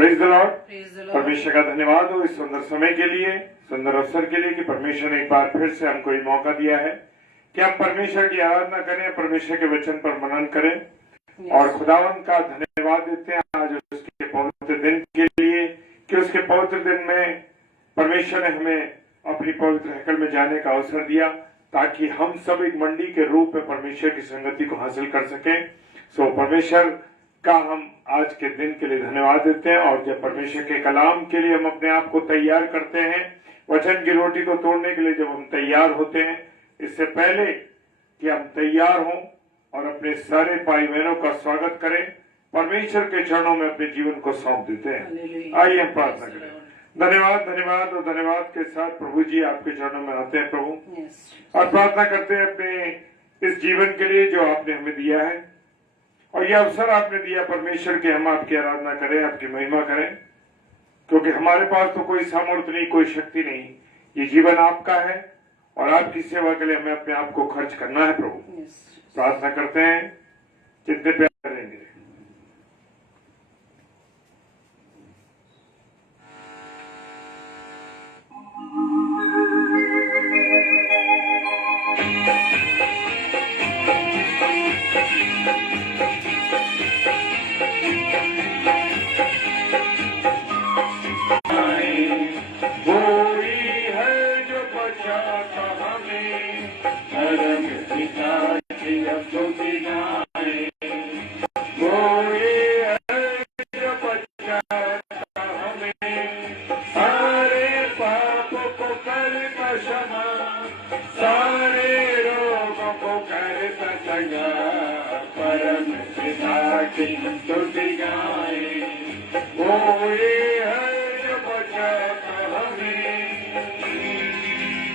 Praise the Lord. परमेश्वर का धन्यवाद हो इस सुंदर समय के लिए, सुंदर अवसर के लिए कि परमेश्वर ने एक बार फिर से हमको ये मौका दिया है कि हम परमेश्वर की आराधना करें, परमेश्वर के वचन पर मनन करें और खुदावंत का धन्यवाद देते हैं आज उसके पवित्र दिन के लिए कि उसके पवित्र दिन में परमेश्वर ने हमें अपनी पवित्र हैकल में जाने का अवसर दिया ताकि हम सब एक मंडी के रूप में परमेश्वर की संगति को हासिल कर सके। सो परमेश्वर का हम आज के दिन के लिए धन्यवाद देते हैं। और जब परमेश्वर के कलाम के लिए हम अपने आप को तैयार करते हैं, वचन की रोटी को तोड़ने के लिए जब हम तैयार होते हैं, इससे पहले कि हम तैयार हों और अपने सारे भाई बहनों का स्वागत करें, परमेश्वर के चरणों में अपने जीवन को सौंप देते हैं। आइए हम प्रार्थना करें। धन्यवाद धन्यवाद और धन्यवाद के साथ प्रभु जी आपके चरणों में आते हैं प्रभु, और प्रार्थना करते हैं अपने इस जीवन के लिए जो आपने हमें दिया है और यह अवसर आपने दिया परमेश्वर के हम आपकी आराधना करें, आपकी महिमा करें, क्योंकि हमारे पास तो कोई सामर्थ्य नहीं, कोई शक्ति नहीं। ये जीवन आपका है और आपकी सेवा के लिए हमें अपने आप को खर्च करना है प्रभु। प्रार्थना करते हैं, जितने प्यार करेंगे।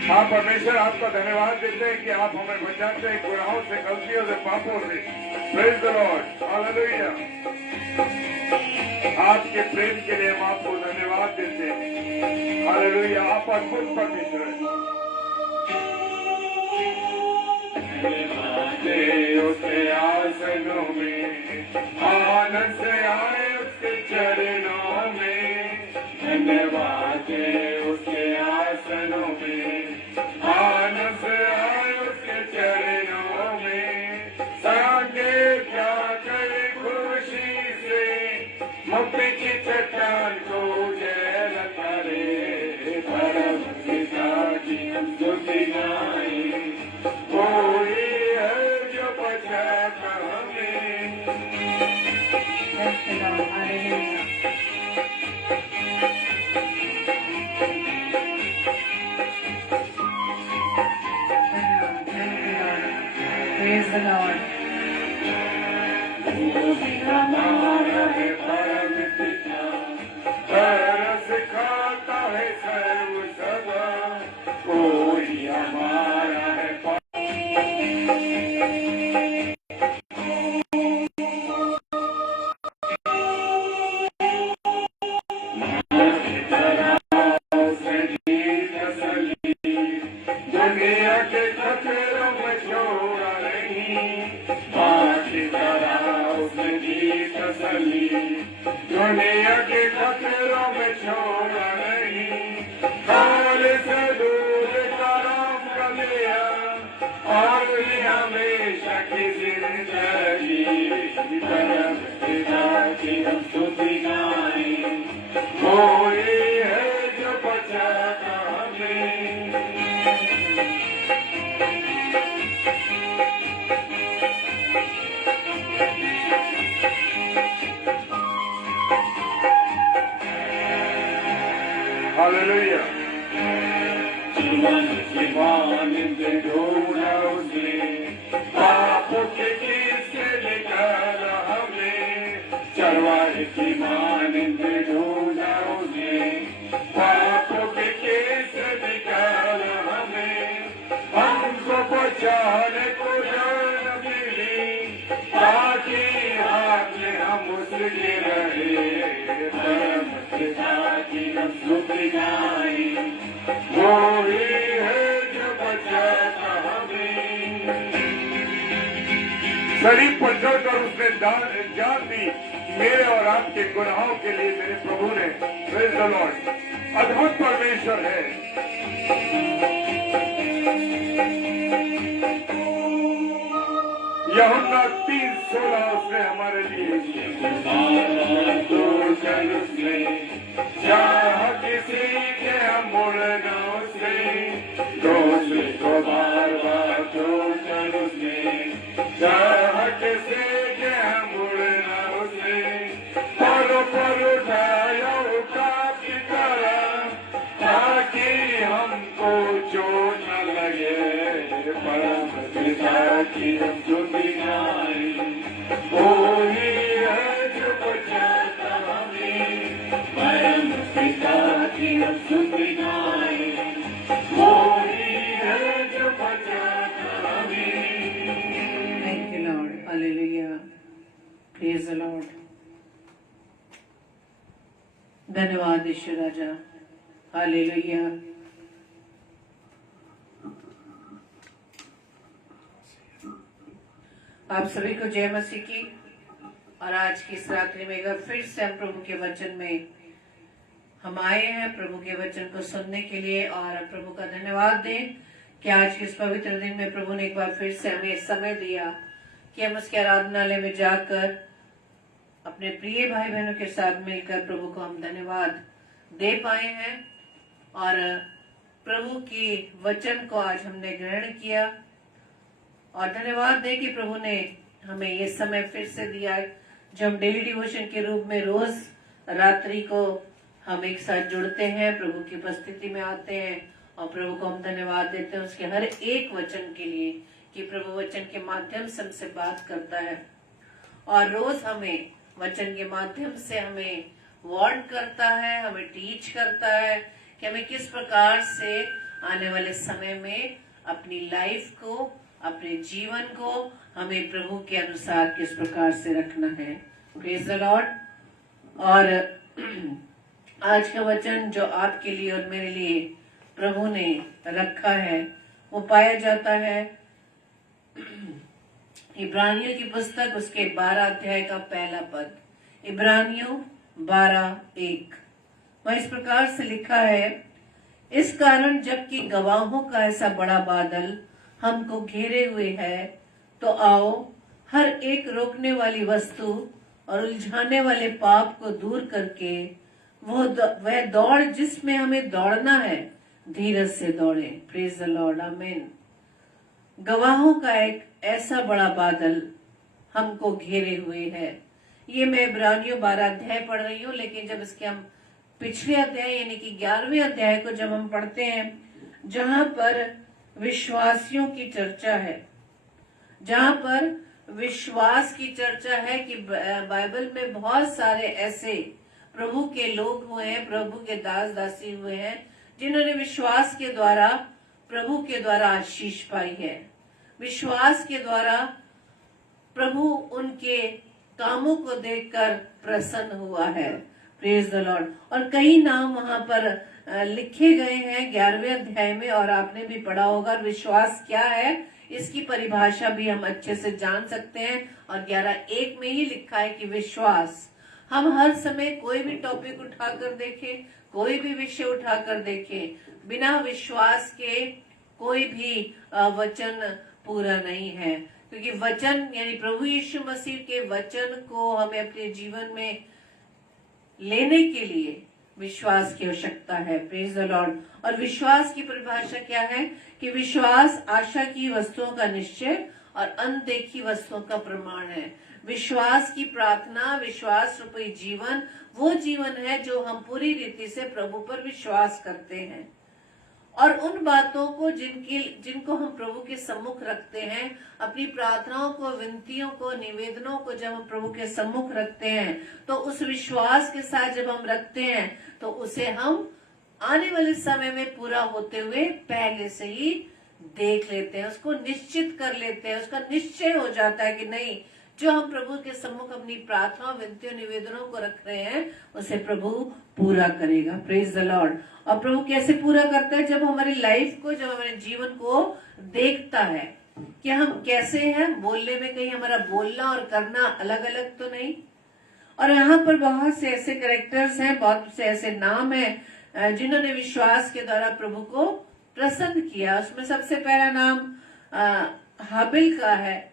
हाँ परमेश्वर आपका धन्यवाद देते हैं कि आप हमें बचाते हैं गुनाहों से, गलतियों से, पापों से। Praise the Lord, hallelujah. आपके प्रेम के लिए हम आपको धन्यवाद देते हैं। हालेलुया, आप अद्भुत परमेश्वर हैं। उसके आसनों में आनंद से आए, उसके चरणों में धन्यवाद। उसके आसनों में आनंद से आए, उसके चरणों में संगे क्या करे खुशी से, मुक्ति की चट्टान को जैल करे। परम पिता की हम स्तुति गाएं, कोई है जो बचाता हमें। Praise the Lord. हमारा है परम पिता, तरस खाता है सर्व सदा, कोई हमारा है दुनिया के खतरों में छोड़ा नहीं, दुनिया के खतरों में छोड़ा नहीं। काल से दूर करम कर लिया और हमेशा की जिंदगी। परम पिता की हम स्तुति गाएं, कोई है जो बचाता हमें। हालेलुया। जीवन की मानंद ढूंढा उसने, पापों के किस्से निकाला हमने। चरवाहे की मानंद ढूंढा उसने, पापों के किस्से निकाला हमें। हमको बचाने को जान मिली, ताकि हाथ में हम उसके रहे। परम पिता की हम स्तुति गाएं, कोई है जो बचाता हमें। शरीर पर चढ़कर उसने जान दी मेरे और आपके गुनाहों के लिए मेरे प्रभु ने, प्रेज द लॉर्ड, अद्भुत परमेश्वर है। यूहन्ना 3:16 उसने हमारे लिए चाह किसी के हम मुड़ना उसने, दोष को बार बार छोड़ उसने, चाह किसी के हम मुड़ना उसने, पर उठाया उठाव की तरह, ताकि हमको चोट न लगे, परम पिता की हम स्तुति गाएं, वही है जो बचाता हमें, परम पिता की हम स्तुति गाएं, वही है जो बचाता हमें। Thank you, Lord. Hallelujah. Praise the Lord. धन्यवाद ईश्वर राजा। हालेलुया। आप सभी को जय मसीह की। और आज की इस रात्रि में एक बार फिर से हम प्रभु के वचन में हम आए हैं, प्रभु के वचन को सुनने के लिए, और प्रभु का धन्यवाद दें कि आज के इस पवित्र दिन में प्रभु ने एक बार फिर से हमें समय दिया कि हम उसके आराधनालय में जाकर अपने प्रिय भाई बहनों के साथ मिलकर प्रभु को हम धन्यवाद दे पाए हैं। और प्रभु की वचन को आज हमने ग्रहण किया, और धन्यवाद दे कि प्रभु ने हमें ये समय फिर से दिया है जो हम डेली डिवोशन के रूप में रोज रात्रि को हम एक साथ जुड़ते हैं, प्रभु की उपस्थिति में आते हैं, और प्रभु को हम धन्यवाद देते हैं उसके हर एक वचन के लिए कि प्रभु वचन के माध्यम से हमसे बात करता है, और रोज हमें वचन के माध्यम से हमें वार्न करता है, हमें टीच करता है कि हमें किस प्रकार से आने वाले समय में अपनी लाइफ को, अपने जीवन को हमें प्रभु के अनुसार किस प्रकार से रखना है। Praise the Lord. और आज का वचन जो आपके लिए और मेरे लिए प्रभु ने रखा है वो पाया जाता है इब्रानियों की पुस्तक उसके 12 अध्याय का पहला पद। इब्रानियों 12:1 वह इस प्रकार से लिखा है, इस कारण जबकि गवाहों का ऐसा बड़ा बादल हमको घेरे हुए है, तो आओ हर एक रोकने वाली वस्तु और उलझाने वाले पाप को दूर करके वह दौड़ जिसमें हमें दौड़ना है धीरज से दौड़े। प्रेज द लॉर्ड, आमीन। गवाहों का एक ऐसा बड़ा बादल हमको घेरे हुए है। ये मैं इब्रानियों 12 अध्याय पढ़ रही हूँ, लेकिन जब इसके हम पिछले अध्याय यानी कि 11वें अध्याय को जब हम पढ़ते हैं, जहां पर विश्वासियों की चर्चा है, जहां पर विश्वास की चर्चा है कि बाइबल में बहुत सारे ऐसे प्रभु के लोग हुए हैं, प्रभु के दास दासी हुए हैं, जिन्होंने विश्वास के द्वारा प्रभु के द्वारा आशीष पाई है। विश्वास के द्वारा प्रभु उनके कामों को देखकर प्रसन्न हुआ है। Praise the Lord. और कई नाम वहां पर लिखे गए हैं 11वें अध्याय में, और आपने भी पढ़ा होगा। विश्वास क्या है इसकी परिभाषा भी हम अच्छे से जान सकते हैं, और 11:1 में ही लिखा है कि विश्वास, हम हर समय कोई भी टॉपिक उठाकर देखें, कोई भी विषय उठाकर देखें, बिना विश्वास के कोई भी वचन पूरा नहीं है। क्योंकि वचन यानी प्रभु यीशु मसीह के वचन को हमें अपने जीवन में लेने के लिए विश्वास की आवश्यकता है। Praise the Lord. और विश्वास की परिभाषा क्या है कि विश्वास आशा की वस्तुओं का निश्चय और अनदेखी वस्तुओं का प्रमाण है। विश्वास की प्रार्थना, विश्वास रूपी जीवन वो जीवन है जो हम पूरी रीति से प्रभु पर विश्वास करते हैं, और उन बातों को जिनको हम प्रभु के सम्मुख रखते हैं, अपनी प्रार्थनाओं को, विनतियों को, निवेदनों को जब हम प्रभु के सम्मुख रखते हैं, तो उस विश्वास के साथ जब हम रखते हैं तो उसे हम आने वाले समय में पूरा होते हुए पहले से ही देख लेते हैं, उसको निश्चित कर लेते हैं, उसका निश्चय हो जाता है कि नहीं, जो हम प्रभु के सम्मुख अपनी प्रार्थना, विनतियों, निवेदनों को रख रहे हैं उसे प्रभु पूरा करेगा। Praise the Lord. और प्रभु कैसे पूरा करता है? जब हमारी लाइफ को, जब हमारे जीवन को देखता है कि हम कैसे हैं, बोलने में कहीं हमारा बोलना और करना अलग अलग तो नहीं, और यहाँ पर बहुत से ऐसे कैरेक्टर्स हैं, बहुत से ऐसे नाम हैं जिन्होंने विश्वास के द्वारा प्रभु को प्रसन्न किया। उसमें सबसे पहला नाम हाबिल का है,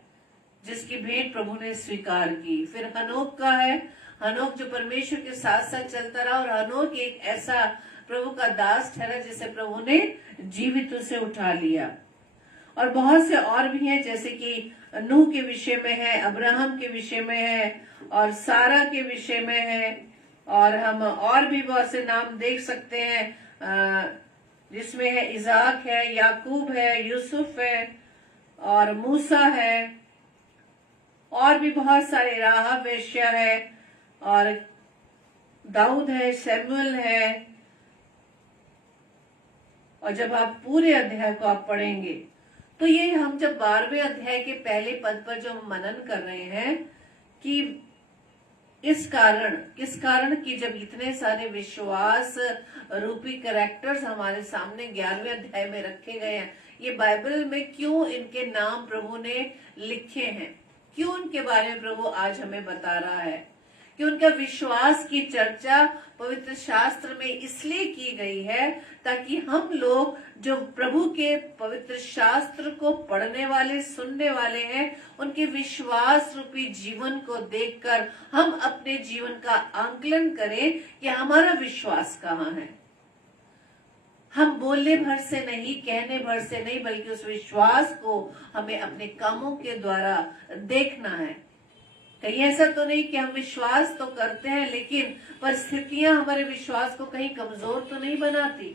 जिसकी भेंट प्रभु ने स्वीकार की। फिर हनोक का है, हनोक जो परमेश्वर के साथ साथ चलता रहा, और हनोक एक ऐसा प्रभु का दास ठहरा जिसे प्रभु ने जीवित से उठा लिया। और बहुत से और भी हैं, जैसे कि नूह के विषय में है, अब्राहम के विषय में है, और सारा के विषय में है, और हम और भी बहुत से नाम देख सकते हैं जिसमें है इजाक है, याकूब है, यूसुफ है, और मूसा है, और भी बहुत सारे, राहाब वेश्या है, और दाऊद है, शमूएल है। और जब आप पूरे अध्याय को आप पढ़ेंगे तो ये हम जब 12वें अध्याय के पहले पद पर जो मनन कर रहे हैं कि किस कारण कि जब इतने सारे विश्वास रूपी कैरेक्टर्स हमारे सामने 11वें अध्याय में रखे गए हैं, ये बाइबल में क्यों इनके नाम प्रभु ने लिखे हैं, क्यों उनके बारे में प्रभु आज हमें बता रहा है, कि उनका विश्वास की चर्चा पवित्र शास्त्र में इसलिए की गई है ताकि हम लोग जो प्रभु के पवित्र शास्त्र को पढ़ने वाले, सुनने वाले हैं, उनके विश्वास रूपी जीवन को देखकर हम अपने जीवन का आंकलन करें कि हमारा विश्वास कहाँ है। हम बोलने भर से नहीं, कहने भर से नहीं, बल्कि उस विश्वास को हमें अपने कामों के द्वारा देखना है। कहीं ऐसा तो नहीं कि हम विश्वास तो करते हैं लेकिन परिस्थितियां हमारे विश्वास को कहीं कमजोर तो नहीं बनाती।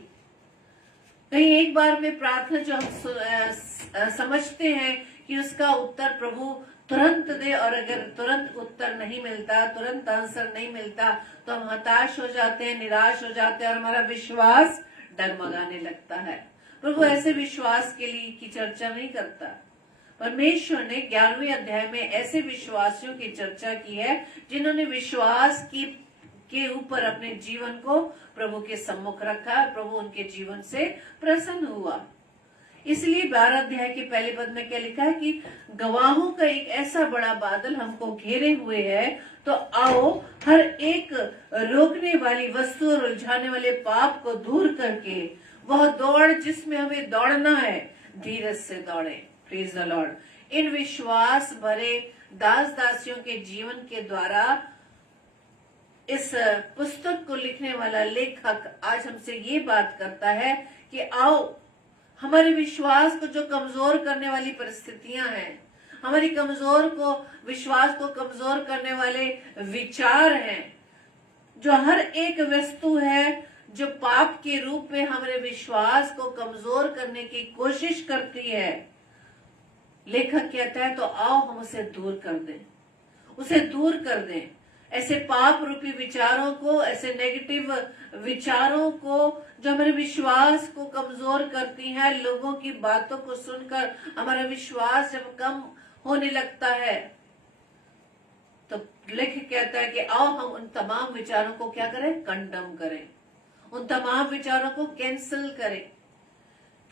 कहीं एक बार में प्रार्थना जो हम समझते हैं कि उसका उत्तर प्रभु तुरंत दे, और अगर तुरंत उत्तर नहीं मिलता, तुरंत आंसर नहीं मिलता, तो हम हताश हो जाते हैं, निराश हो जाते हैं, और हमारा विश्वास डगमगाने लगता है। प्रभु ऐसे विश्वास के लिए की चर्चा नहीं करता। परमेश्वर ने 11वें अध्याय में ऐसे विश्वासियों की चर्चा की है जिन्होंने विश्वास के ऊपर अपने जीवन को प्रभु के सम्मुख रखा, प्रभु उनके जीवन से प्रसन्न हुआ। इसलिए 12 अध्याय के पहले पद में क्या लिखा है कि गवाहों का एक ऐसा बड़ा बादल हमको घेरे हुए है, तो आओ हर एक रोकने वाली वस्तु और उलझाने वाले पाप को दूर करके वह दौड़ जिसमें हमें दौड़ना है, धीरज से दौड़े। Praise the Lord. इन विश्वास भरे दास दासियों के जीवन के द्वारा इस पुस्तक को लिखने वाला लेखक आज हमसे ये बात करता है कि आओ हमारे विश्वास को जो कमजोर करने वाली परिस्थितियां हैं, हमारी विश्वास को कमजोर करने वाले विचार हैं, जो हर एक वस्तु है जो पाप के रूप में हमारे विश्वास को कमजोर करने की कोशिश करती है, लेखक कहता है तो आओ हम उसे दूर कर दें, उसे दूर कर दें। ऐसे पाप रूपी विचारों को, ऐसे नेगेटिव विचारों को जो हमारे विश्वास को कमजोर करती हैं, लोगों की बातों को सुनकर हमारा विश्वास जब कम होने लगता है, तो लेखक कहता है कि आओ हम उन तमाम विचारों को क्या करें, कंडम करें, उन तमाम विचारों को कैंसिल करें।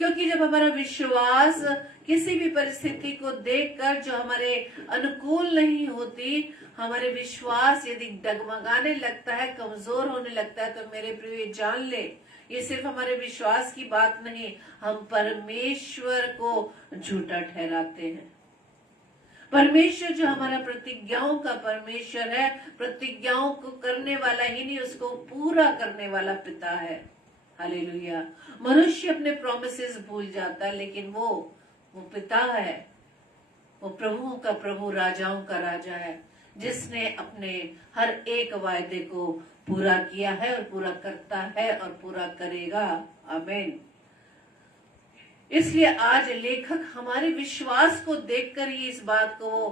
क्योंकि जब हमारा विश्वास किसी भी परिस्थिति को देखकर जो हमारे अनुकूल नहीं होती, हमारे विश्वास यदि डगमगाने लगता है, कमजोर होने लगता है, तो मेरे प्रिय जान ले, ये सिर्फ हमारे विश्वास की बात नहीं, हम परमेश्वर को झूठा ठहराते हैं। परमेश्वर जो हमारा प्रतिज्ञाओं का परमेश्वर है, प्रतिज्ञाओं को करने वाला ही नहीं, उसको पूरा करने वाला पिता है। हालेलुया। मनुष्य अपने प्रोमिसेस भूल जाता है, लेकिन वो पिता है, वो प्रभुओं का प्रभु, राजाओं का राजा है, जिसने अपने हर एक वायदे को पूरा किया है और पूरा करता है और पूरा करेगा। आमीन। इसलिए आज लेखक हमारे विश्वास को देखकर ही इस बात को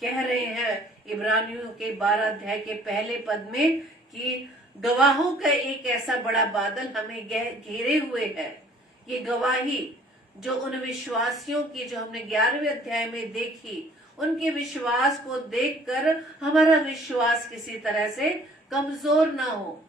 कह रहे हैं इब्रानियों के 12 अध्याय के पहले पद में कि गवाहों का एक ऐसा बड़ा बादल हमें घेरे हुए है। ये गवाही जो उन विश्वासियों की जो हमने 11वें अध्याय में देखी, उनके विश्वास को देखकर हमारा विश्वास किसी तरह से कमजोर ना हो।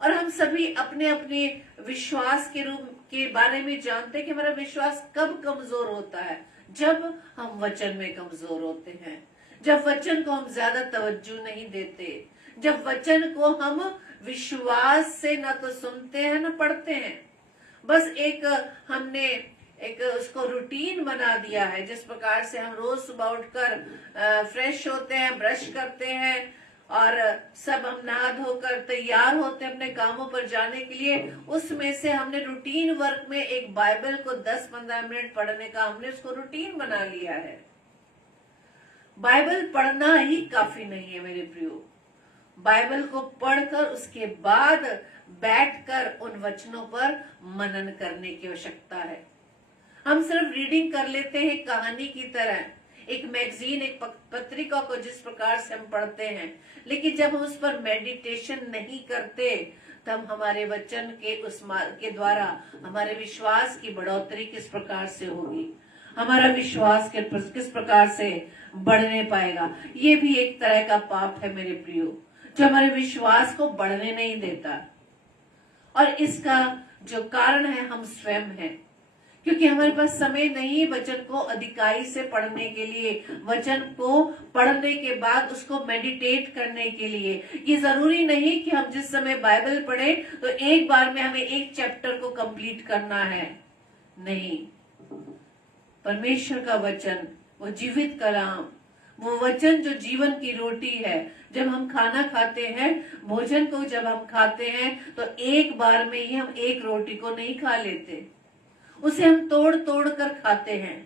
और हम सभी अपने अपने विश्वास के रूप के बारे में जानते हैं कि हमारा विश्वास कब कमजोर होता है, जब हम वचन में कमजोर होते हैं, जब वचन को हम ज्यादा तवज्जो नहीं देते, जब वचन को हम विश्वास से न तो सुनते हैं न पढ़ते हैं, बस हमने एक उसको रूटीन बना दिया है। जिस प्रकार से हम रोज सुबह उठकर फ्रेश होते हैं, ब्रश करते हैं और सब हम नहा धोकर तैयार होते हैं अपने कामों पर जाने के लिए, उसमें से हमने रूटीन वर्क में एक बाइबल को 10-15 मिनट पढ़ने का हमने उसको रूटीन बना लिया है। बाइबल पढ़ना ही काफी नहीं है मेरे प्रियो। बाइबल को पढ़कर उसके बाद बैठकर उन वचनों पर मनन करने की आवश्यकता है। हम सिर्फ रीडिंग कर लेते हैं कहानी की तरह, एक मैगजीन, एक पत्रिका को जिस प्रकार से हम पढ़ते हैं, लेकिन जब हम उस पर मेडिटेशन नहीं करते तब हमारे वचन के द्वारा हमारे विश्वास की बढ़ोतरी किस प्रकार से होगी, हमारा विश्वास किस प्रकार से बढ़ने पाएगा। ये भी एक तरह का पाप है मेरे प्रियो, जो हमारे विश्वास को बढ़ने नहीं देता। और इसका जो कारण है हम स्वयं हैं, क्योंकि हमारे पास समय नहीं वचन को अधिकाई से पढ़ने के लिए, वचन को पढ़ने के बाद उसको मेडिटेट करने के लिए। ये जरूरी नहीं कि हम जिस समय बाइबल पढ़े तो एक बार में हमें एक चैप्टर को कंप्लीट करना है, नहीं। परमेश्वर का वचन वो जीवित कलाम, वो वचन जो जीवन की रोटी है। जब हम खाना खाते हैं, भोजन को जब हम खाते हैं तो एक बार में ही हम एक रोटी को नहीं खा लेते, उसे हम तोड़ तोड़ कर खाते हैं।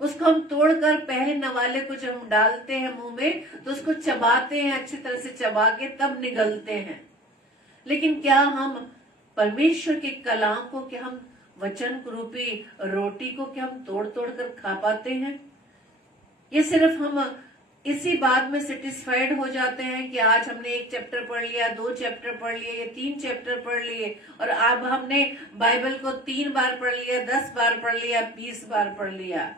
उसको हम तोड़कर पहले नवाले को जब हम डालते हैं मुंह में तो उसको चबाते हैं, अच्छी तरह से चबा के तब निगलते हैं। लेकिन क्या हम परमेश्वर के कलाम को, क्या हम वचन रूपी रोटी को क्या हम तोड़ तोड़ कर खा पाते हैं? ये सिर्फ हम इसी बात में सेटिस्फाइड हो जाते हैं कि आज हमने एक चैप्टर पढ़ लिया, 2 चैप्टर पढ़ लिए या 3 चैप्टर पढ़ लिए और अब हमने बाइबल को 3 बार पढ़ लिया, 10 बार पढ़ लिया, 20 बार पढ़ लिया।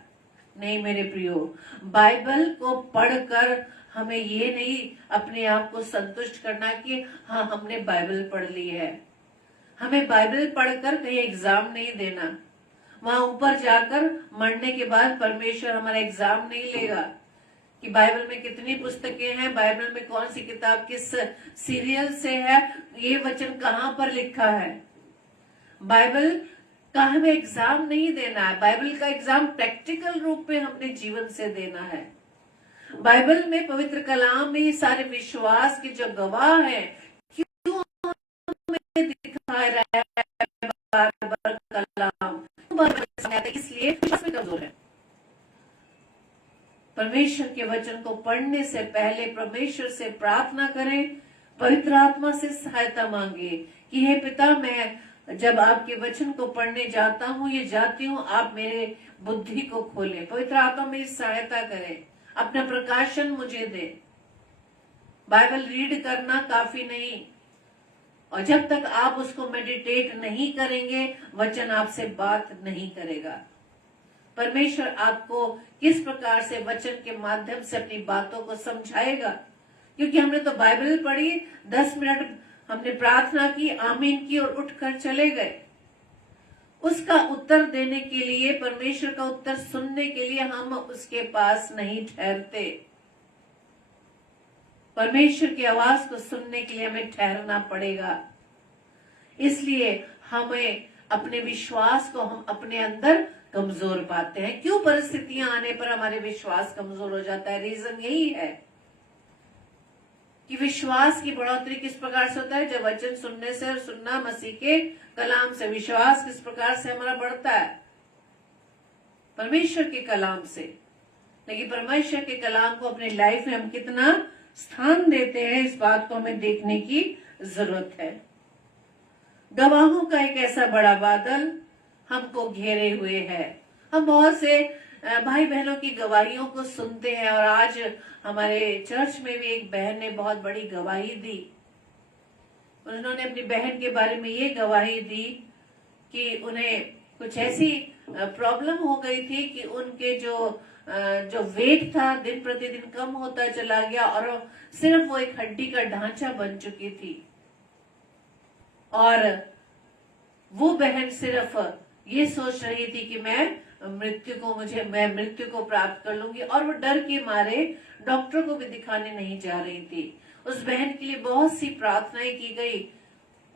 नहीं मेरे प्रियो, बाइबल को पढ़कर हमें ये नहीं अपने आप को संतुष्ट करना कि हाँ हमने बाइबल पढ़ ली है। हमें बाइबल पढ़कर कहीं एग्जाम नहीं देना। वहां ऊपर जाकर मरने के बाद परमेश्वर हमारा एग्जाम नहीं लेगा कि बाइबल में कितनी पुस्तकें हैं, बाइबल में कौन सी किताब किस सीरियल से है, ये वचन कहाँ पर लिखा है। बाइबल का हमें एग्जाम नहीं देना है। बाइबल का एग्जाम प्रैक्टिकल रूप में हमने जीवन से देना है। बाइबल में, पवित्र कलाम में ये सारे विश्वास के जो गवाह हैं, क्यों हमें दिखा रहा है बार-बार कलाम, इसलिए विश्वास में कमजोर है। परमेश्वर के वचन को पढ़ने से पहले परमेश्वर से प्रार्थना करें, पवित्र आत्मा से सहायता मांगे कि हे पिता, मैं जब आपके वचन को पढ़ने जाता हूँ, ये जाती हूँ, आप मेरे बुद्धि को खोलें। पवित्र आत्मा मेरी सहायता करें, अपना प्रकाशन मुझे दे। बाइबल रीड करना काफी नहीं, और जब तक आप उसको मेडिटेट नहीं करेंगे वचन आपसे बात नहीं करेगा। परमेश्वर आपको किस प्रकार से वचन के माध्यम से अपनी बातों को समझाएगा, क्योंकि हमने तो बाइबल पढ़ी, 10 मिनट हमने प्रार्थना की, आमीन की और उठकर चले गए। उसका उत्तर देने के लिए, परमेश्वर का उत्तर सुनने के लिए हम उसके पास नहीं ठहरते। परमेश्वर की आवाज को सुनने के लिए हमें ठहरना पड़ेगा। इसलिए हमें अपने विश्वास को हम अपने अंदर कमजोर पाते हैं। क्यों परिस्थितियां आने पर हमारे विश्वास कमजोर हो जाता है? रीजन यही है कि विश्वास की बढ़ोतरी किस प्रकार से होता है। जब वचन सुनने से, और सुनना मसीह के कलाम से, विश्वास किस प्रकार से हमारा बढ़ता है? परमेश्वर के कलाम से। लेकिन परमेश्वर के कलाम को अपनी लाइफ में हम कितना स्थान देते हैं, इस बात को हमें देखने की जरूरत है। गवाहों का एक ऐसा बड़ा बादल हमको घेरे हुए है। हम बहुत से भाई बहनों की गवाहियों को सुनते हैं, और आज हमारे चर्च में भी एक बहन ने बहुत बड़ी गवाही दी। उन्होंने अपनी बहन के बारे में ये गवाही दी कि उन्हें कुछ ऐसी प्रॉब्लम हो गई थी कि उनके जो वेट था दिन प्रतिदिन कम होता चला गया, और सिर्फ वो एक हड्डी का ढांचा बन चुकी थी। और वो बहन सिर्फ ये सोच रही थी कि मैं मैं मृत्यु को प्राप्त कर लूंगी। और वो डर के मारे डॉक्टर को भी दिखाने नहीं जा रही थी। उस बहन के लिए बहुत सी प्रार्थनाएं की गई।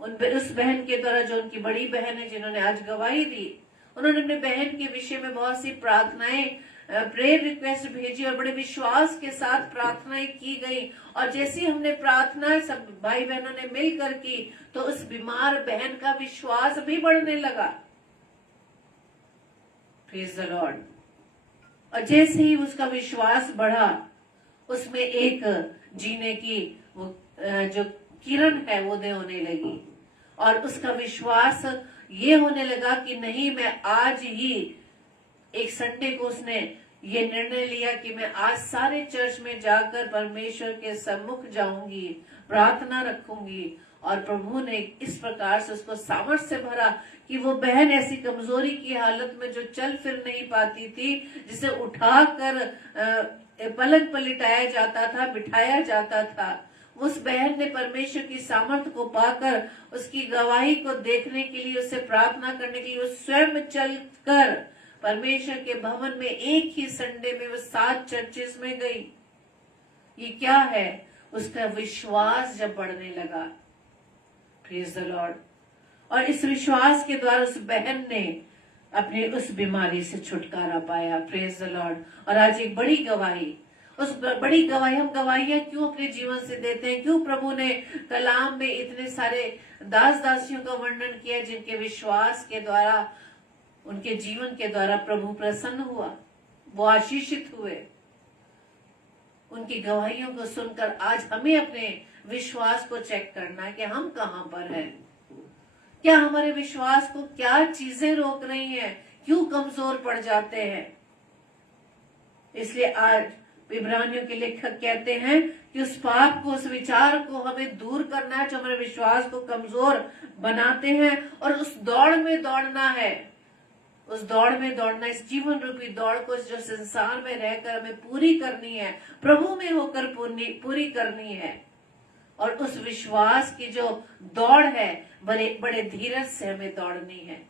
उस बहन के द्वारा, जो उनकी बड़ी बहन है जिन्होंने आज गवाही दी, उन्होंने अपने बहन के विषय में बहुत सी प्रार्थनाएं, प्रेयर रिक्वेस्ट भेजी और बड़े विश्वास के साथ प्रार्थनाएं की गई। और जैसी हमने प्रार्थना सब भाई बहनों ने मिलकर की, तो उस बीमार बहन का विश्वास भी बढ़ने लगा। Praise the Lord. और जैसे ही उसका विश्वास बढ़ा, उसमें एक जीने की वो जो किरण है वो दे होने लगी। और उसका विश्वास ये होने लगा कि नहीं, मैं आज ही, एक संडे को उसने ये निर्णय लिया कि मैं आज सारे चर्च में जाकर परमेश्वर के सम्मुख जाऊंगी, प्रार्थना रखूंगी। और प्रभु ने इस प्रकार से उसको सामर्थ्य भरा कि वो बहन ऐसी कमजोरी की हालत में, जो चल फिर नहीं पाती थी, जिसे उठाकर पलंग पर लिटाया जाता था, बिठाया जाता था, उस बहन ने परमेश्वर की सामर्थ्य को पाकर, उसकी गवाही को देखने के लिए, उससे प्रार्थना करने के लिए, वो स्वयं चलकर परमेश्वर के भवन में एक ही संडे में वो 7 चर्चेस में गई। ये क्या है? उसका विश्वास जब बढ़ने लगा। Praise the Lord. और इस विश्वास के द्वारा उस बहन ने अपने उस बीमारी से छुटकारा पाया। Praise the Lord. और आज एक बड़ी गवाही, उस बड़ी गवाही, हम गवाहियां क्यों अपने जीवन से देते हैं? क्यों प्रभु ने कलाम में इतने सारे दास दासियों का वर्णन किया जिनके विश्वास के द्वारा, उनके जीवन के द्वारा प्रभु प्रसन्न हुआ, वो आशीषित हुए। उनकी गवाहियों को सुनकर आज हमें अपने विश्वास को चेक करना है कि हम कहां पर हैं। क्या हमारे विश्वास को क्या चीजें रोक रही हैं? क्यों कमजोर पड़ जाते हैं? इसलिए आज इब्रानियों के लेखक कहते हैं कि उस पाप को, उस विचार को हमें दूर करना है जो हमारे विश्वास को कमजोर बनाते हैं, और उस दौड़ में दौड़ना है। उस दौड़ में दौड़ना, इस जीवन रूपी दौड़ को जो संसार में रहकर हमें पूरी करनी है, प्रभु में होकर पूरी करनी है। और उस विश्वास की जो दौड़ है, बड़े बड़े धीरज से हमें दौड़नी है।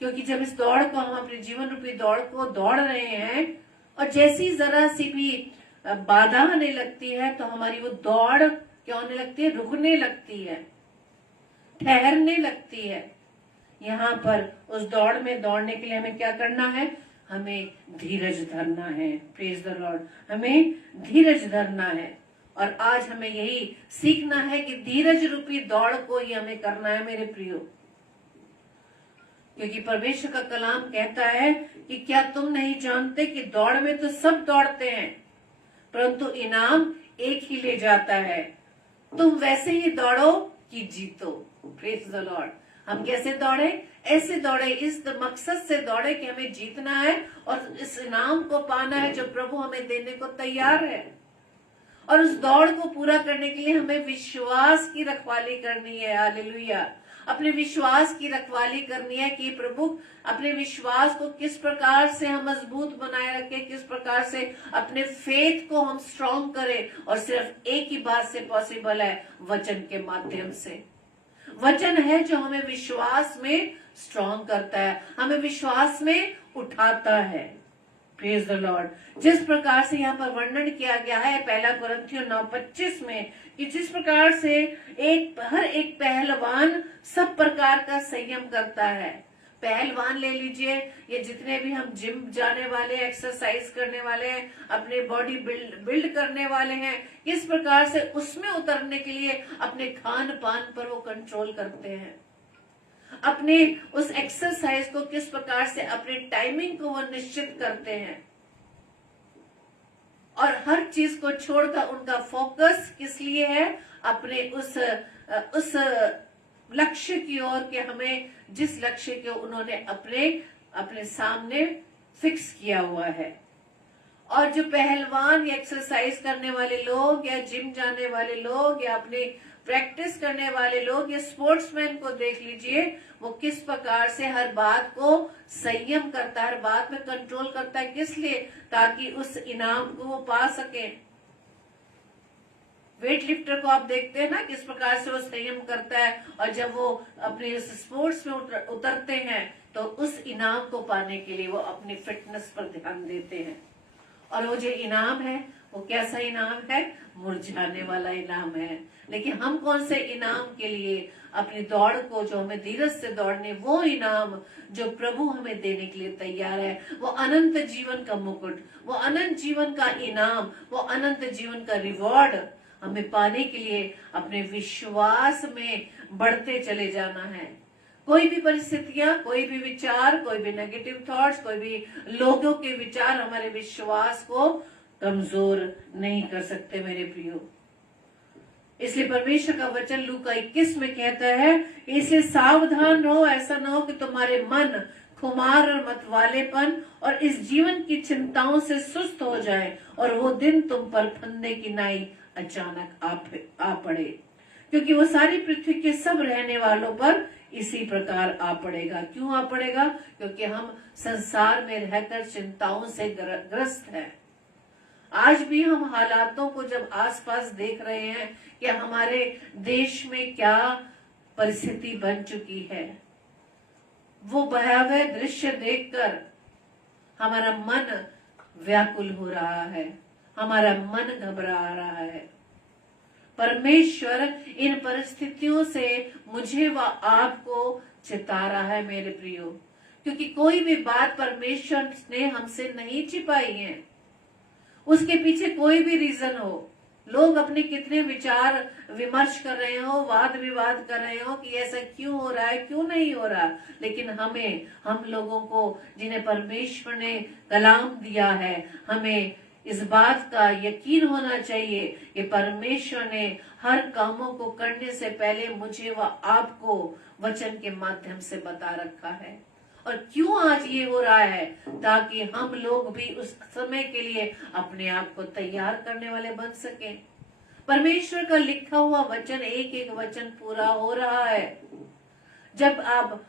क्योंकि जब इस दौड़ को, हम अपने जीवन रूपी दौड़ को दौड़ रहे हैं, और जैसी जरा सी भी बाधा आने लगती है, तो हमारी वो दौड़ क्या होने लगती है? रुकने लगती है, ठहरने लगती है। यहाँ पर उस दौड़ में दौड़ने के लिए हमें क्या करना है? हमें धीरज धरना है। Praise the Lord. हमें धीरज धरना है। और आज हमें यही सीखना है कि धीरज रूपी दौड़ को ही हमें करना है मेरे प्रियो। क्योंकि परमेश्वर का कलाम कहता है कि क्या तुम नहीं जानते कि दौड़ में तो सब दौड़ते हैं, परंतु इनाम एक ही ले जाता है। तुम वैसे ही दौड़ो कि जीतो। Praise the Lord. हम कैसे दौड़े? ऐसे दौड़े, इस मकसद से दौड़े कि हमें जीतना है और इस इनाम को पाना है जो प्रभु हमें देने को तैयार है। और उस दौड़ को पूरा करने के लिए हमें विश्वास की रखवाली करनी है। हालेलुया। अपने विश्वास की रखवाली करनी है कि प्रभु अपने विश्वास को किस प्रकार से हम मजबूत बनाए रखें, किस प्रकार से अपने फेथ को हम स्ट्रॉन्ग करें। और सिर्फ एक ही बात से पॉसिबल है, वचन के माध्यम से। वचन है जो हमें विश्वास में स्ट्रॉन्ग करता है, हमें विश्वास में उठाता है। Praise the Lord. जिस प्रकार से यहाँ पर वर्णन किया गया है 1 कुरिन्थियों 9:25 में, कि जिस प्रकार से हर एक पहलवान सब प्रकार का संयम करता है। पहलवान ले लीजिए, ये जितने भी हम जिम जाने वाले, एक्सरसाइज करने वाले हैं, अपने बॉडी बिल्ड करने वाले हैं, किस प्रकार से उसमें उतरने के लिए अपने खान पान पर वो कंट्रोल करते हैं। अपने उस एक्सरसाइज को किस प्रकार से, अपने टाइमिंग को वो निश्चित करते हैं। और हर चीज को छोड़कर उनका फोकस किस लिए है? अपने उस लक्ष्य की ओर, कि हमें जिस लक्ष्य को उन्होंने अपने सामने फिक्स किया हुआ है। और जो पहलवान या एक्सरसाइज करने वाले लोग, या जिम जाने वाले लोग, या अपने प्रैक्टिस करने वाले लोग, या स्पोर्ट्समैन को देख लीजिए, वो किस प्रकार से हर बात को संयम करता है, हर बात में कंट्रोल करता है। किस लिए? ताकि उस इनाम को वो पा सके। वेट लिफ्टर को आप देखते हैं ना किस प्रकार से वो संयम करता है, और जब वो अपने स्पोर्ट्स में उतरते हैं तो उस इनाम को पाने के लिए वो अपनी फिटनेस पर ध्यान देते हैं। और वो जो इनाम है वो कैसा इनाम है? मुरझाने वाला इनाम है। लेकिन हम कौन से इनाम के लिए अपनी दौड़ को, जो हमें धीरज से दौड़ने, वो इनाम जो प्रभु हमें देने के लिए तैयार है, वो अनंत जीवन का मुकुट, वो अनंत जीवन का इनाम, वो अनंत जीवन का रिवॉर्ड हमें पाने के लिए अपने विश्वास में बढ़ते चले जाना है। कोई भी परिस्थितियां, कोई भी विचार, कोई भी नेगेटिव थॉट्स, कोई भी लोगों के विचार हमारे विश्वास को कमजोर नहीं कर सकते मेरे प्रियो। इसलिए परमेश्वर का वचन लूका 21 में कहता है, इसलिए सावधान रहो, ऐसा ना हो कि तुम्हारे मन खुमार और मतवालेपन और इस जीवन की चिंताओं से सुस्त हो जाए और वो दिन तुम पर फंदे की नाई अचानक आ पड़े, क्योंकि वो सारी पृथ्वी के सब रहने वालों पर इसी प्रकार आ पड़ेगा। क्यों आ पड़ेगा? क्योंकि हम संसार में रहकर चिंताओं से ग्रस्त हैं। आज भी हम हालातों को जब आसपास देख रहे हैं कि हमारे देश में क्या परिस्थिति बन चुकी है, वो भयावह दृश्य देखकर हमारा मन व्याकुल हो रहा है, हमारा मन घबरा रहा है। परमेश्वर इन परिस्थितियों से मुझे व आपको चिता रहा है मेरे प्रियो, क्योंकि कोई भी बात परमेश्वर ने हमसे नहीं छिपाई है। उसके पीछे कोई भी रीजन हो, लोग अपने कितने विचार विमर्श कर रहे हो, वाद विवाद कर रहे हो कि ऐसा क्यों हो रहा है, क्यों नहीं हो रहा, लेकिन हम लोगों को जिन्हें परमेश्वर ने कलाम दिया है, हमें इस बात का यकीन होना चाहिए कि परमेश्वर ने हर कामों को करने से पहले मुझे व आपको वचन के माध्यम से बता रखा है। और क्यों आज ये हो रहा है? ताकि हम लोग भी उस समय के लिए अपने आप को तैयार करने वाले बन सके। परमेश्वर का लिखा हुआ वचन, एक एक वचन पूरा हो रहा है। जब आप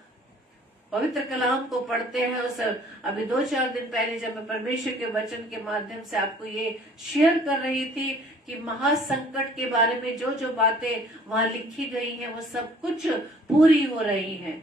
पवित्र कलाम को पढ़ते हैं, उस अभी 2-4 दिन पहले जब मैं परमेश्वर के वचन के माध्यम से आपको ये शेयर कर रही थी कि महासंकट के बारे में जो जो बातें वहां लिखी गई हैं वो सब कुछ पूरी हो रही हैं।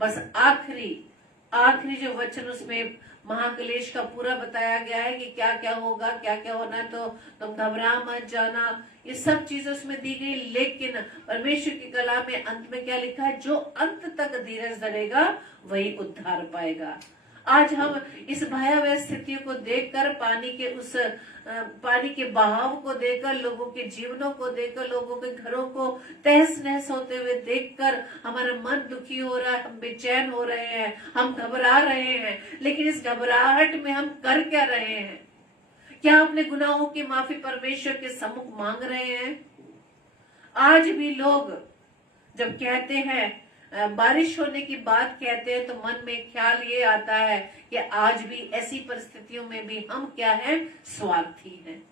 बस आखिरी जो वचन उसमें महाक्लेश का पूरा बताया गया है कि क्या क्या होगा, क्या क्या होना है, तो तुम घबरा मत जाना, ये सब चीजें उसमें दी गई। लेकिन परमेश्वर की कला में अंत में क्या लिखा है? जो अंत तक धीरज धरेगा वही उद्धार पाएगा। आज हम इस भयावह स्थितियों को देखकर, पानी के बहाव को देखकर, लोगों के जीवनों को देखकर, लोगों के घरों को तहस नहस होते हुए देखकर हमारा मन दुखी हो रहा है, हम बेचैन हो रहे हैं, हम घबरा रहे हैं। लेकिन इस घबराहट में हम कर क्या रहे हैं? क्या अपने गुनाहों की माफी परमेश्वर के सम्मुख मांग रहे हैं? आज भी लोग जब कहते हैं, बारिश होने की बात कहते हैं, तो मन में ख्याल ये आता है कि आज भी ऐसी परिस्थितियों में भी हम क्या हैं? स्वार्थी हैं।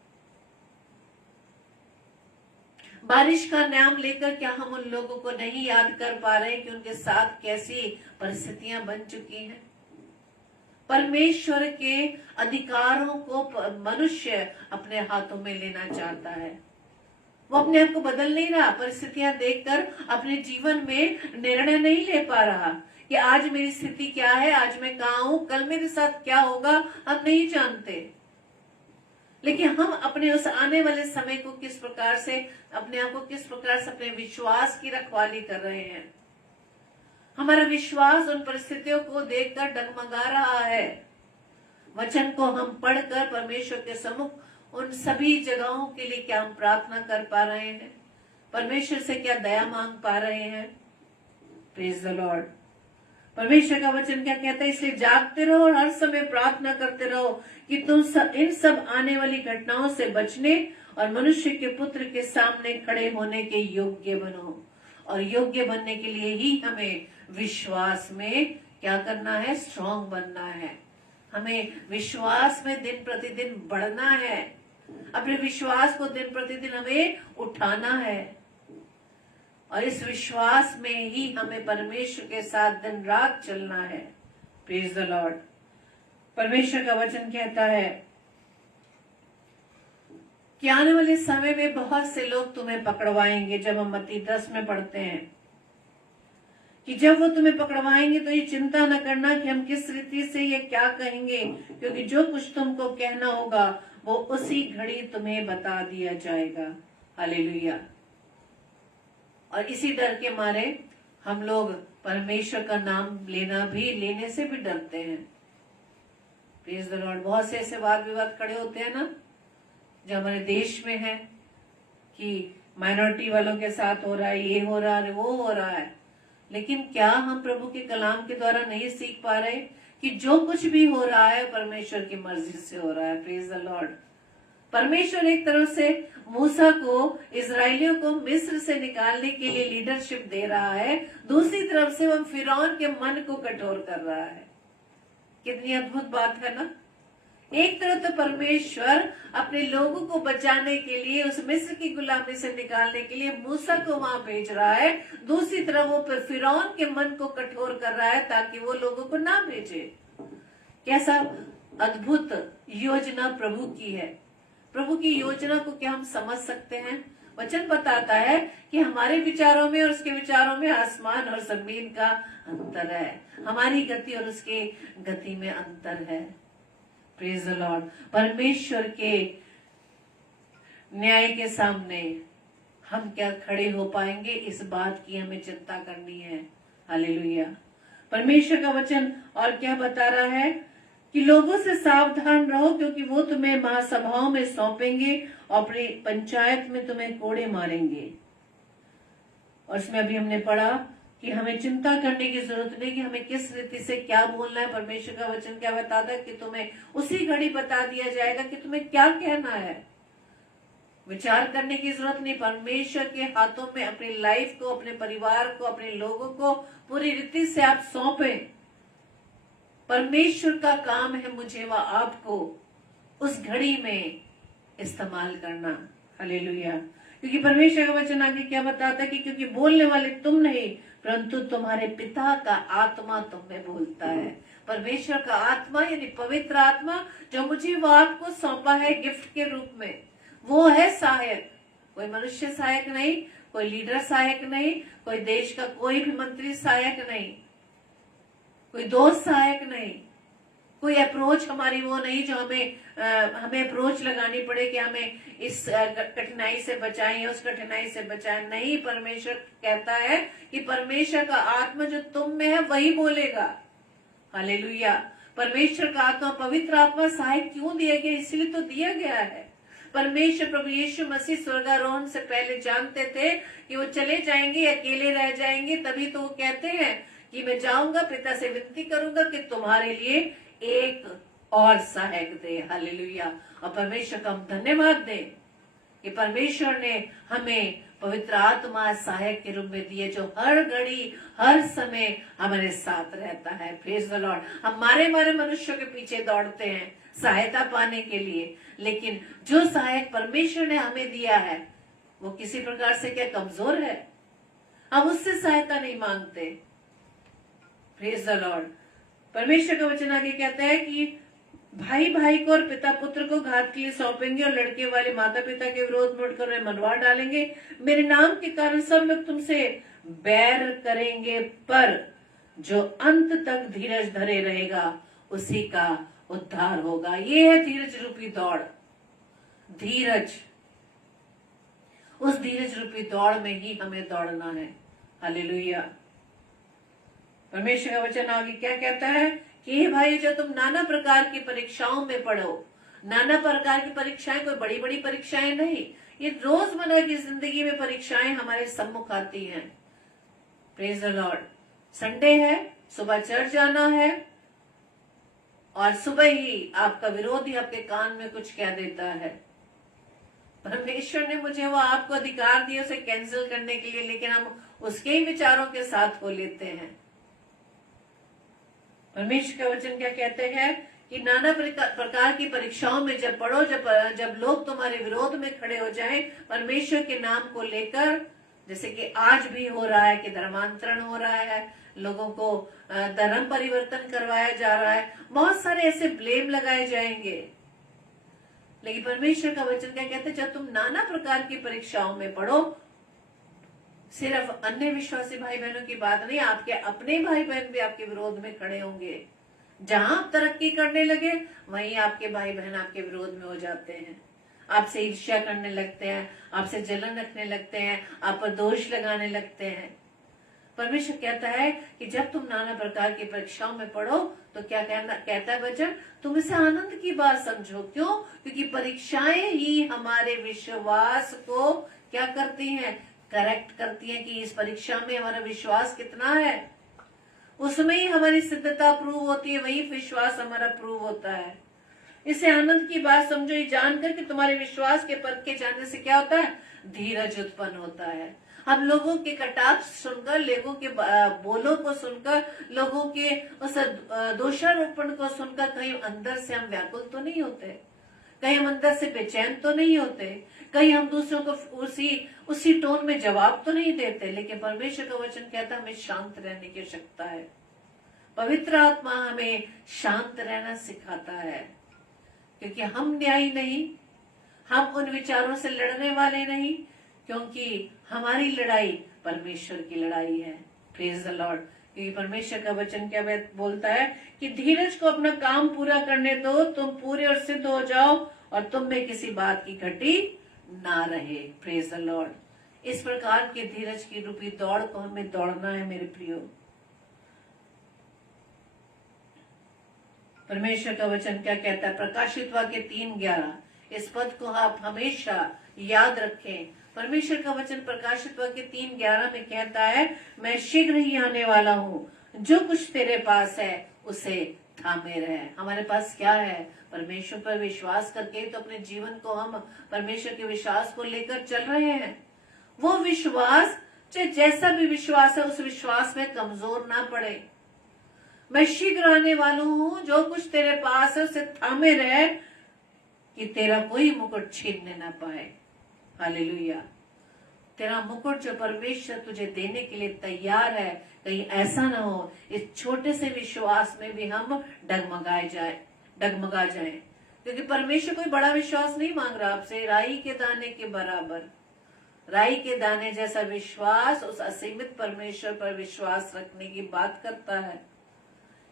बारिश का नाम लेकर क्या हम उन लोगों को नहीं याद कर पा रहे कि उनके साथ कैसी परिस्थितियां बन चुकी हैं? परमेश्वर के अधिकारों को मनुष्य अपने हाथों में लेना चाहता है। वो अपने आप को बदल नहीं रहा, परिस्थितियां देखकर अपने जीवन में निर्णय नहीं ले पा रहा कि आज मेरी स्थिति क्या है, आज मैं कहाँ हूं, कल मेरे साथ क्या होगा, हम नहीं जानते। लेकिन हम अपने उस आने वाले समय को किस प्रकार से, अपने आप को किस प्रकार से अपने विश्वास की रखवाली कर रहे हैं। हमारा विश्वास उन परिस्थितियों को देखकर डगमगा रहा है। वचन को हम पढ़कर परमेश्वर के सम्मुख उन सभी जगहों के लिए क्या हम प्रार्थना कर पा रहे हैं? परमेश्वर से क्या दया मांग पा रहे हैं? Praise the Lord. परमेश्वर का वचन क्या कहता है? इसलिए जागते रहो और हर समय प्रार्थना करते रहो कि तुम इन सब आने वाली घटनाओं से बचने और मनुष्य के पुत्र के सामने खड़े होने के योग्य बनो। और योग्य बनने के लिए ही हमें विश्वास में क्या करना है? स्ट्रांग बनना है। हमें विश्वास में दिन प्रतिदिन बढ़ना है। अपने विश्वास को दिन प्रतिदिन हमें उठाना है और इस विश्वास में ही हमें परमेश्वर के साथ दिन रात चलना है। Praise the Lord. परमेश्वर का वचन कहता है कि आने वाले समय में बहुत से लोग तुम्हें पकड़वाएंगे। जब हम मत्ती 10 में पढ़ते हैं कि जब वो तुम्हें पकड़वाएंगे तो ये चिंता न करना कि हम किस रीति से ये क्या कहेंगे, क्योंकि जो कुछ तुमको कहना होगा वो उसी घड़ी तुम्हें बता दिया जाएगा। हालेलुया। और इसी डर के मारे हम लोग परमेश्वर का नाम लेने से भी डरते हैं। Praise the Lord. बहुत से ऐसे वाद विवाद खड़े होते हैं ना, जो हमारे देश में है कि माइनॉरिटी वालों के साथ हो रहा है, ये हो रहा है, वो हो रहा है। लेकिन क्या हम प्रभु के कलाम के द्वारा नहीं सीख पा रहे कि जो कुछ भी हो रहा है परमेश्वर की मर्जी से हो रहा है। Praise the Lord. परमेश्वर एक तरफ से मूसा को, इजरायलियों को मिस्र से निकालने के लिए लीडरशिप दे रहा है, दूसरी तरफ से वो फिरौन के मन को कठोर कर रहा है। कितनी अद्भुत बात है ना। एक तरफ तो परमेश्वर अपने लोगों को बचाने के लिए, उस मिस्र की गुलामी से निकालने के लिए मूसा को वहां भेज रहा है, दूसरी तरफ वो फिरौन के मन को कठोर कर रहा है ताकि वो लोगों को ना भेजे। कैसा अद्भुत योजना प्रभु की है। प्रभु की योजना को क्या हम समझ सकते हैं? वचन बताता है कि हमारे विचारों में और उसके विचारों में आसमान और जमीन का अंतर है। हमारी गति और उसके गति में अंतर है। Praise the Lord. परमेश्वर के न्याय के सामने हम क्या खड़े हो पाएंगे, इस बात की हमें चिंता करनी है। हालेलुया। परमेश्वर का वचन और क्या बता रहा है कि लोगों से सावधान रहो, क्योंकि वो तुम्हें महासभाओं में सौंपेंगे और अपनी पंचायत में तुम्हें कोड़े मारेंगे। और इसमें अभी हमने पढ़ा कि हमें चिंता करने की जरूरत नहीं कि हमें किस रीति से क्या बोलना है। परमेश्वर का वचन क्या बताता है कि तुम्हें उसी घड़ी बता दिया जाएगा कि तुम्हें क्या कहना है। विचार करने की जरूरत नहीं। परमेश्वर के हाथों में अपनी लाइफ को, अपने परिवार को, अपने लोगों को पूरी रीति से आप सौंपे। परमेश्वर का काम है मुझे व आपको उस घड़ी में इस्तेमाल करना। हालेलुया। क्योंकि परमेश्वर का वचन आगे क्या बताता है कि क्योंकि बोलने वाले तुम नहीं परंतु तुम्हारे पिता का आत्मा तुम में बोलता है। परमेश्वर का आत्मा यानी पवित्र आत्मा जो मुझे वो आपको सौंपा है गिफ्ट के रूप में, वो है सहायक। कोई मनुष्य सहायक नहीं, कोई लीडर सहायक नहीं, कोई देश का कोई भी मंत्री सहायक नहीं, कोई दोस्त सहायक नहीं, कोई अप्रोच हमारी वो नहीं जो हमें अप्रोच लगानी पड़े कि हमें इस कठिनाई से बचाएं, उस कठिनाई से बचाएं। नहीं, परमेश्वर कहता है कि परमेश्वर का आत्मा जो तुम में है वही बोलेगा। हालेलुया। परमेश्वर का आत्मा, पवित्र आत्मा सहायक क्यों दिया गया? इसलिए तो दिया गया है। परमेश्वर प्रभु यीशु मसीह स्वर्गारोहण से पहले जानते थे कि वो चले जाएंगे, अकेले रह जाएंगे, तभी तो वो कहते हैं कि मैं जाऊंगा, पिता से विनती करूंगा कि तुम्हारे लिए एक और सहायक दे। हालेलुया। और परमेश्वर का हम धन्यवाद दें कि परमेश्वर ने हमें पवित्र आत्मा सहायक के रूप में दिए, जो हर घड़ी हर समय हमारे साथ रहता है। Praise the Lord. हमारे मनुष्यों के पीछे दौड़ते हैं सहायता पाने के लिए, लेकिन जो सहायक परमेश्वर ने हमें दिया है वो किसी प्रकार से क्या कमजोर है? हम उससे सहायता नहीं मांगते। Praise the Lord. परमेश्वर का वचन आगे कहता है कि भाई भाई को और पिता पुत्र को घात के लिए सौंपेंगे और लड़के वाले माता पिता के विरोध में उठकर उन्हें मरवा डालेंगे। मेरे नाम के कारण सब लोग तुमसे बैर करेंगे, पर जो अंत तक धीरज धरे रहेगा उसी का उद्धार होगा। ये है धीरज रूपी दौड़। धीरज, उस धीरज रूपी दौड़ में ही हमें दौड़ना है। हालेलुया। परमेश्वर का वचन आगे क्या कहता है कि भाई जो तुम नाना प्रकार की परीक्षाओं में पढ़ो, नाना प्रकार की परीक्षाएं कोई बड़ी बड़ी परीक्षाएं नहीं, ये रोजमर्रा की जिंदगी में परीक्षाएं हमारे सम्मुख आती हैं। Praise the Lord. संडे है, सुबह चर्च जाना है और सुबह ही आपका विरोधी आपके कान में कुछ कह देता है। परमेश्वर ने मुझे वो आपको अधिकार दिया उसे कैंसिल करने के लिए, लेकिन हम उसके ही विचारों के साथ हो लेते हैं। परमेश्वर का वचन क्या कहते हैं कि नाना प्रकार की परीक्षाओं में जब पढ़ो, जब लोग तुम्हारे विरोध में खड़े हो जाएं परमेश्वर के नाम को लेकर, जैसे कि आज भी हो रहा है कि धर्मांतरण हो रहा है, लोगों को धर्म परिवर्तन करवाया जा रहा है, बहुत सारे ऐसे ब्लेम लगाए जाएंगे। लेकिन परमेश्वर का वचन क्या कहते हैं, जब तुम नाना प्रकार की परीक्षाओं में पढ़ो, सिर्फ अन्य विश्वासी भाई बहनों की बात नहीं, आपके अपने भाई बहन भी आपके विरोध में खड़े होंगे। जहां आप तरक्की करने लगे वहीं आपके भाई बहन आपके विरोध में हो जाते हैं, आपसे ईर्ष्या करने लगते हैं, आपसे जलन रखने लगते हैं, आप पर दोष लगाने लगते हैं। परमेश्वर कहता है कि जब तुम नाना प्रकार की परीक्षाओं में पढ़ो तो क्या कहता है वचन, तुम इसे आनंद की बात समझो। क्यों? क्योंकि परीक्षाएं ही हमारे विश्वास को क्या करती हैं, करेक्ट करती हैं कि इस परीक्षा में हमारा विश्वास कितना है, उसमें ही हमारी सिद्धता प्रूव होती है, वही विश्वास हमारा प्रूव होता है। इसे आनंद की बात समझो, ये जानकर कि तुम्हारे विश्वास के परखे जाने से क्या होता है, धीरज उत्पन्न होता है। अब लोगों के कटाक्ष सुनकर, लोगों के बोलों को सुनकर, लोगों के उस दोषारोपण को सुनकर कहीं अंदर से हम व्याकुल तो नहीं होते, कहीं हम अंदर से बेचैन तो नहीं होते, कहीं हम दूसरों को उसी टोन में जवाब तो नहीं देते। लेकिन परमेश्वर का वचन कहता है हमें शांत रहने की आवश्यकता है। पवित्र आत्मा हमें शांत रहना सिखाता है, क्योंकि हम न्यायी नहीं, हम उन विचारों से लड़ने वाले नहीं, क्योंकि हमारी लड़ाई परमेश्वर की लड़ाई है। Praise the Lord. क्योंकि परमेश्वर का वचन क्या बोलता है कि धीरज को अपना काम पूरा करने दो, तुम पूरे और सिद्ध हो जाओ और तुम में किसी बात की घटी ना रहे। Praise the Lord. इस प्रकार के धीरज की रूपी दौड़ को हमें दौड़ना है मेरे प्रियो। परमेश्वर का वचन क्या कहता है, प्रकाशित वाक्य 3:11, इस पद को आप हमेशा याद रखें। परमेश्वर का वचन प्रकाशित वाक्य 3:11 में कहता है, मैं शीघ्र ही आने वाला हूँ, जो कुछ तेरे पास है उसे थामे रहे। हमारे पास क्या है? परमेश्वर पर विश्वास करके तो अपने जीवन को हम परमेश्वर के विश्वास को लेकर चल रहे हैं। वो विश्वास, चाहे जैसा भी विश्वास है, उस विश्वास में कमजोर ना पड़े। मैं शीघ्र आने वाला हूँ, जो कुछ तेरे पास है उसे थामे रहे, कि तेरा कोई मुकुट छीनने ना पाए। हालेलुया। तेरा मुकुट जो परमेश्वर तुझे देने के लिए तैयार है, कहीं ऐसा ना हो इस छोटे से विश्वास में भी हम डगमगा जाए। क्योंकि परमेश्वर कोई बड़ा विश्वास नहीं मांग रहा आपसे, राई के दाने के बराबर, राई के दाने जैसा विश्वास उस असीमित परमेश्वर पर विश्वास रखने की बात करता है।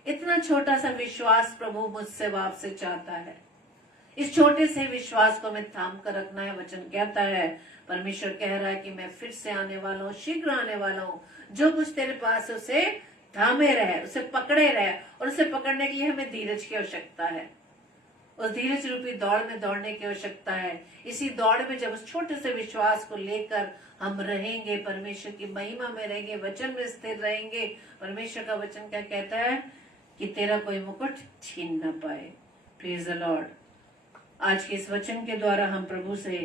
इतना छोटा सा विश्वास प्रभु मुझसे व आपसे चाहता है। इस छोटे से विश्वास को हमें थाम कर रखना है। वचन कहता है, परमेश्वर कह रहा है कि मैं फिर से आने वाला हूँ, शीघ्र आने वाला हूँ, जो कुछ तेरे पास है उसे थामे रहे, उसे पकड़े रहे। और उसे पकड़ने के लिए हमें धीरज की आवश्यकता है, उस धीरज रूपी दौड़ में दौड़ने की आवश्यकता है। इसी दौड़ में जब उस छोटे से विश्वास को लेकर हम रहेंगे, परमेश्वर की महिमा में रहेंगे, वचन में स्थिर रहेंगे, परमेश्वर का वचन क्या कहता है कि तेरा कोई मुकुट छीन न पाए। Praise the Lord. आज के इस वचन के द्वारा हम प्रभु से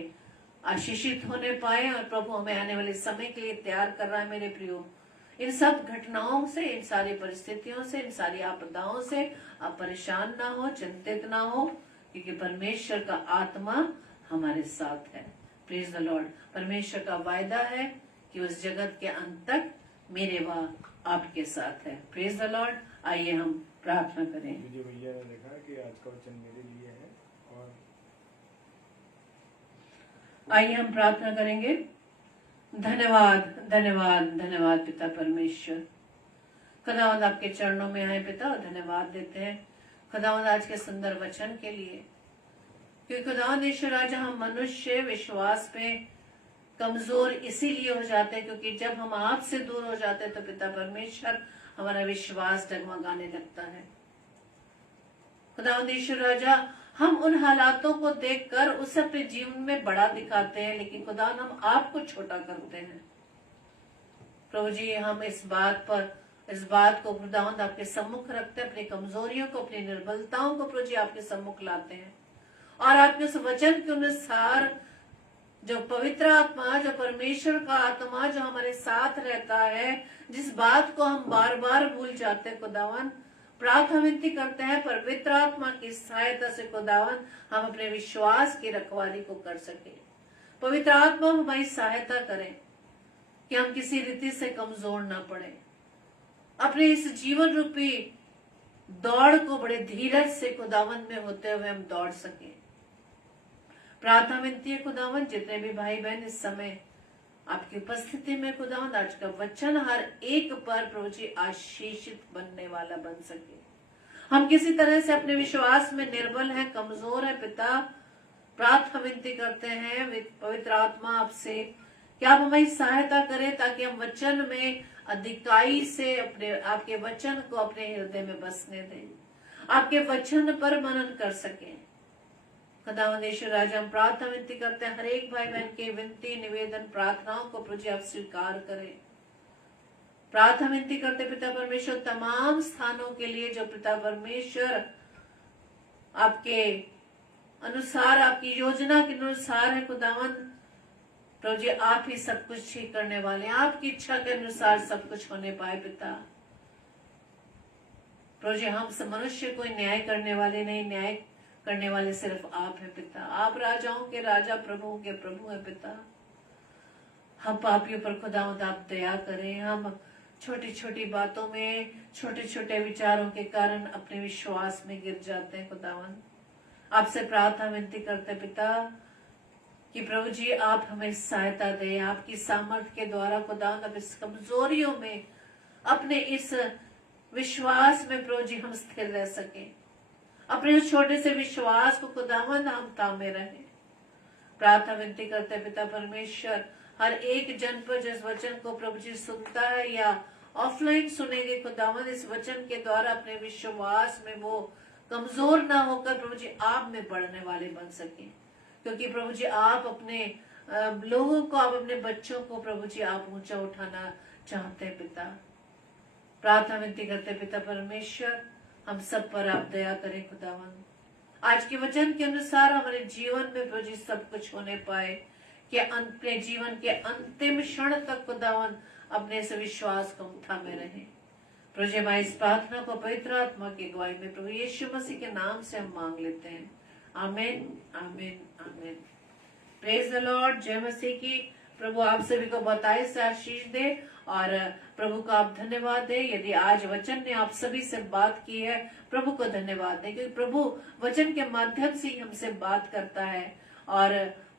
आशीषित होने पाए और प्रभु हमें आने वाले समय के लिए तैयार कर रहा है। मेरे प्रियो, इन सब घटनाओं से, इन सारी परिस्थितियों से, इन सारी आपदाओं से आप परेशान ना हो, चिंतित ना हो, क्योंकि परमेश्वर का आत्मा हमारे साथ है। Praise the Lord. परमेश्वर का वायदा है कि उस जगत के अंत तक मेरे व आपके साथ है। Praise the Lord. आइए हम प्रार्थना करें। मुझे भैया ने लिखा कि आज का वचन मेरे लिए है, और आइए हम प्रार्थना करेंगे। धन्यवाद, धन्यवाद, धन्यवाद पिता परमेश्वर। खुदावंद आपके चरणों में आए पिता और धन्यवाद देते हैं खुदावंद आज के सुंदर वचन के लिए, क्योंकि खुदावंद ईश्वर आज हम मनुष्य विश्वास पे कमजोर इसीलिए हो जाते हैं क्योंकि जब हम आपसे दूर हो जाते हैं तो पिता परमेश्वर हमारा विश्वास डगमगाने लगता है। खुदावंद ईश्वर राजा, हम उन हालातों को देखकर उसे अपने जीवन में बड़ा दिखाते हैं, लेकिन खुदावंद हम आपको छोटा करते हैं। प्रभु जी, हम इस बात को खुदावंद आपके सम्मुख रखते हैं, अपनी कमजोरियों को, अपनी निर्बलताओं को प्रभु जी आपके सम्मुख लाते हैं और आपके उस वचन के अनुसार जो पवित्र आत्मा, जो परमेश्वर का आत्मा जो हमारे साथ रहता है, जिस बात को हम बार बार भूल जाते हैं खुदावन, प्रार्थना विनती करते हैं पवित्र आत्मा की सहायता से खुदावन हम अपने विश्वास की रखवाली को कर सके। पवित्र आत्मा हमारी सहायता करें कि हम किसी रीति से कमजोर ना पड़े, अपने इस जीवन रूपी दौड़ को बड़े धीरज से खुदावन में होते हुए हम दौड़ सके। प्रार्थना विनती है खुदावन, जितने भी भाई बहन इस समय आपकी उपस्थिति में खुदावन, आज का वचन हर एक पर प्रभु जी आशीषित बनने वाला बन सके। हम किसी तरह से अपने विश्वास में निर्बल हैं, कमजोर है पिता, प्रार्थना विनती करते हैं पवित्र आत्मा आपसे कि आप हमारी सहायता करें, ताकि हम वचन में अधिकाई से अपने आपके वचन को अपने हृदय में बसने दें, आपके वचन पर मनन कर सकें। खुदावंद यीशु राजा, हम प्रार्थना विनती करते हैं, हर एक भाई बहन के विनती निवेदन प्रार्थनाओं को प्रभु जी आप स्वीकार करें। प्रार्थना विनती करते पिता परमेश्वर तमाम स्थानों के लिए जो पिता परमेश्वर आपके अनुसार, आपकी योजना के अनुसार है खुदावंद, प्रभु जी आप ही सब कुछ ठीक करने वाले हैं, आपकी इच्छा के अनुसार सब कुछ होने पाए पिता। प्रभु जी हम सब मनुष्य कोई न्याय करने वाले नहीं, न्याय करने वाले सिर्फ आप हैं पिता। आप राजाओं के राजा, प्रभुओं के प्रभु हैं पिता। हम पापियों पर खुदावंद आप दया करें। हम छोटी छोटी बातों में, छोटे छोटे विचारों के कारण अपने विश्वास में गिर जाते हैं खुदावंद। आपसे प्रार्थना विनती करते पिता कि प्रभु जी आप हमें सहायता दें, आपकी सामर्थ्य के द्वारा खुदावंद अब इस कमजोरियों में, अपने इस विश्वास में प्रभु जी हम स्थिर रह सके। अपने उस छोटे से विश्वास को खुदावंद हम थामे रहे। प्रार्थना विनती करते पिता परमेश्वर, हर एक जन पर जिस वचन को प्रभु जी सुनता है या ऑफलाइन सुनेंगे खुदावंद, इस वचन के द्वारा अपने विश्वास में वो कमजोर ना होकर प्रभु जी आप में बढ़ने वाले बन सके। क्योंकि प्रभु जी आप अपने लोगों को, आप अपने बच्चों को प्रभु जी आप ऊंचा उठाना चाहते हैं पिता। प्रार्थना विनती करते पिता परमेश्वर, हम सब पर आप दया करें खुदावंद। आज के वचन के अनुसार हमारे जीवन में प्रभु जी सब कुछ होने पाए, कि अपने जीवन के अंतिम क्षण तक खुदावंद अपने इस विश्वास को थामे रहे। प्रभु जी हमारी इस प्रार्थना को पवित्र आत्मा की अगुवाई में प्रभु यीशु मसीह के नाम से हम मांग लेते हैं। आमीन, आमीन, आमीन। Praise the Lord. जय मसीह की। प्रभु आप सभी को बताए से आशीष दे और प्रभु का आप धन्यवाद दे। यदि आज वचन ने आप सभी से बात की है, प्रभु को धन्यवाद दे, क्योंकि प्रभु वचन के माध्यम से ही हमसे बात करता है और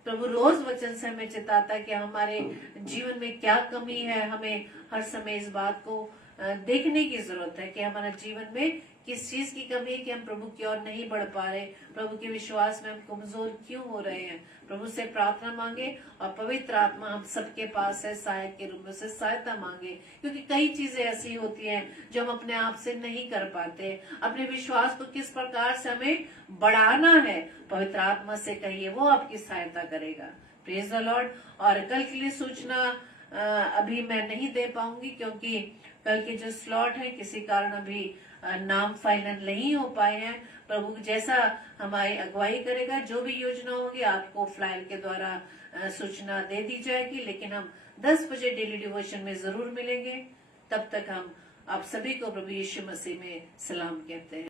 प्रभु रोज वचन से हमें चिताता है कि हमारे जीवन में क्या कमी है। हमें हर समय इस बात को देखने की जरूरत है कि हमारा जीवन में किस चीज की कमी है, कि हम प्रभु की ओर नहीं बढ़ पा रहे, प्रभु के विश्वास में हम कमजोर क्यों हो रहे हैं। प्रभु से प्रार्थना मांगे और पवित्र आत्मा हम सबके पास है, सहायक के रूप में से सहायता मांगे, क्योंकि कई चीजें ऐसी होती हैं जो हम अपने आप से नहीं कर पाते। अपने विश्वास को किस प्रकार से हमें बढ़ाना है, पवित्र आत्मा से कहिए, वो आपकी सहायता करेगा। Praise the Lord. और कल के लिए सूचना अभी मैं नहीं दे पाऊंगी, क्योंकि कल के जो स्लॉट है किसी कारण अभी नाम फाइनल नहीं हो पाए हैं। प्रभु जैसा हमारी अगुवाई करेगा, जो भी योजना होगी आपको फ्लायर के द्वारा सूचना दे दी जाएगी। लेकिन हम 10 बजे डेली डिवोशन में जरूर मिलेंगे। तब तक हम आप सभी को प्रभु यीशु मसीह में सलाम कहते हैं।